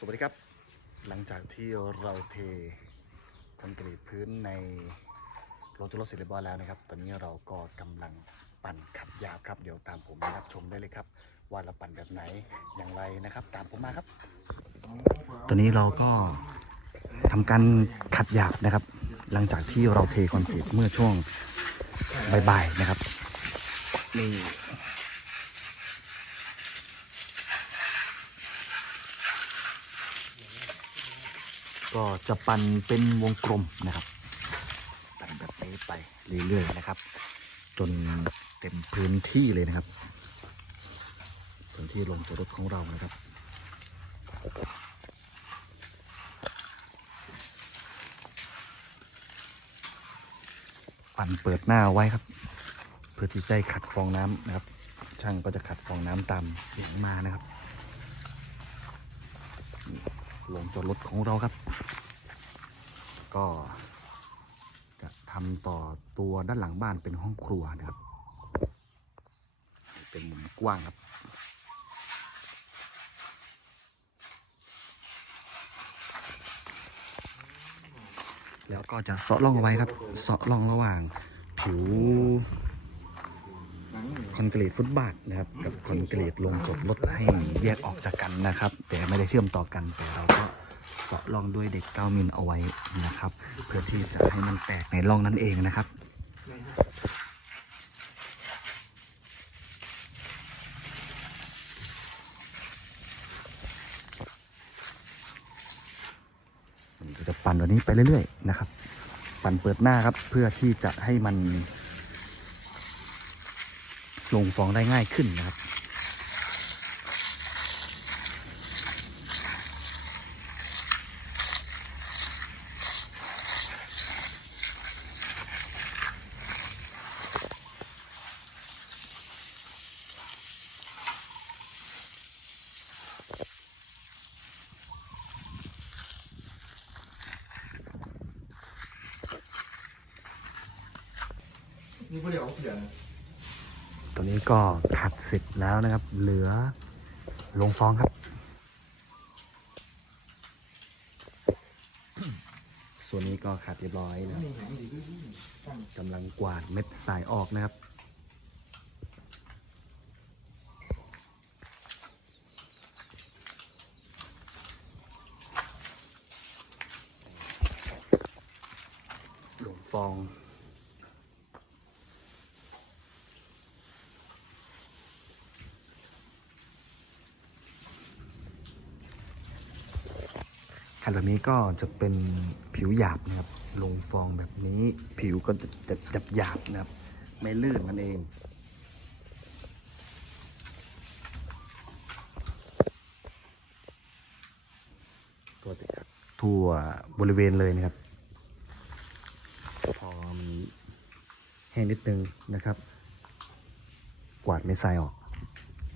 สวัสดีครับ หลังจากที่เราเทคอนกรีตพื้นในรถจุลศิลป์บร้อยแล้วนะครับ ตอนนี้เราก็กำลังปั่นขับยาวครับ เดี๋ยวตามผมมารับชมได้เลยครับ ว่าเราปั่นแบบไหนอย่างไรนะครับ ตามผมมาครับ ตอนนี้เราก็ทำการขัดหยาบนะครับ หลังจากที่เราเทคอนกรีตเมื่อช่วงบ่ายๆนะครับนี่ ก็จะปั่นเป็นวงกลมนะครับ ปั่นแบบนี้ไปเรื่อยๆนะครับ จนเต็มพื้นที่เลยนะครับพื้นที่ลงตัวรถของเรานะครับปั่นเปิดหน้าไว้ครับ เพื่อที่จะขัดฟองน้ำนะครับ ช่างก็จะขัดฟองน้ำตามหลังมานะครับ ลงจอดรถของเราครับ ก็จะทำต่อตัวด้านหลังบ้านเป็นห้องครัวนะครับ เป็นมุมกว้างครับแล้วก็จะเซาะร่องเอาไว้ครับเซาะร่องระหว่างผิว คอนกรีตฟุตบาทนะครับกับคอนกรีตลงจดรถให้แยกออกจากกันนะครับ แต่ไม่ได้เชื่อมต่อกันแต่เราก็เสาะร่องด้วยเด็ก9มิลเอาไว้นะครับ เพื่อที่จะให้มันแตกในร่องนั่นเองนะครับจะปั่นแบบนี้ไปเรื่อยๆนะครับ ปั่นเปิดหน้าครับเพื่อที่จะให้มัน ลงฟองได้ง่ายขึ้นนะครับนี่ผู้เดียวเขียน ตัวนี้ก็ขัดเสร็จแล้วนะครับ เหลือลงฟองครับ ส่วนนี้ก็ขัดเรียบร้อยนะครับกำลังกวาดเม็ดสายออกนะครับหลงฟอง ขันแบบนี้ก็จะเป็นผิวหยาบนะครับ ลงฟองแบบนี้ ผิวก็จะจะจะหยาบนะครับ ไม่ลื่นมันเองก็จะขัดทั่วบริเวณเลยนะครับ พอมันแห้งนิดนึงนะครับ กวาดเม็ดทรายออก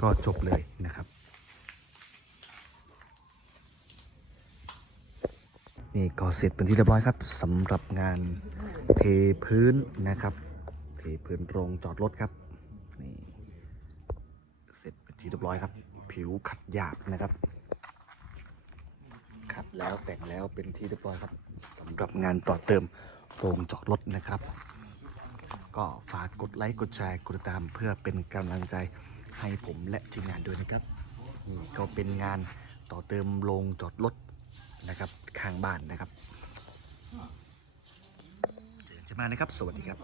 ก็จบเลยนะครับ นี่ก็เสร็จเป็นที่เรียบร้อยครับสำหรับงานเทพื้นนะครับ เทพื้นโรงจอดรถครับนี่เสร็จเป็นที่เรียบร้อยครับ ผิวขัดหยาบนะครับ ขัดแล้วแต่งแล้วเป็นที่เรียบร้อยครับสำหรับงานต่อเติมโรงจอดรถนะครับ ก็ฝากกดไลค์กดแชร์กดติดตามเพื่อเป็นกำลังใจให้ผมและทีมงานด้วยนะครับนี่ก็เป็นงานต่อเติมโรงจอดรถ นะครับข้างบ้านนะครับเจอกันมานะครับ สวัสดีครับ